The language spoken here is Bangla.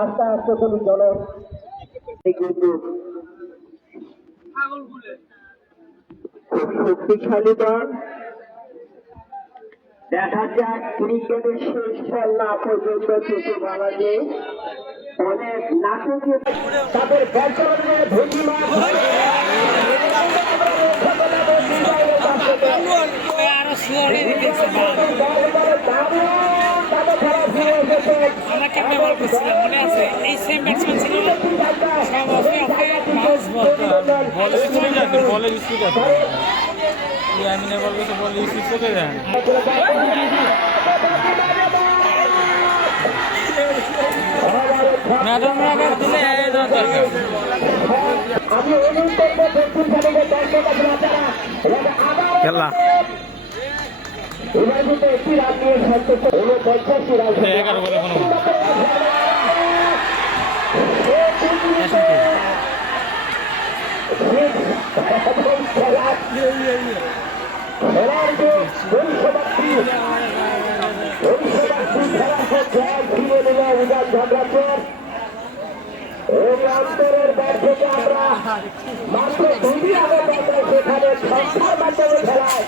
আস্তে আস্তে তুমি চলো কিন্তু খুব শক্তিশালী দল। দেখা যাক ক্রিকেটের শেষ খেলা পর্যন্ত কিছু বলা যায়। অনেক নাটকীয় তাদের বর্তমানে ধন্যবাদ আমরা কেমনে বল করছিলাম মনে আছে? এই সেম ব্যাটসম্যান ছিল না, সব অফে অফে পাঁচ বলের স্পিড আছে, বলের স্পিড আছে। ইয়ামিনের বল করতে বলের স্পিড চলে যায়। ম্যাডামরা আবার দিলে দরকার খেলা 11 বলে কোনো অন্তরের ব্যাট থেকে আমরা মাত্র 2 দিন আগে সেখানে সংখ্যার মাধ্যমে খেলায়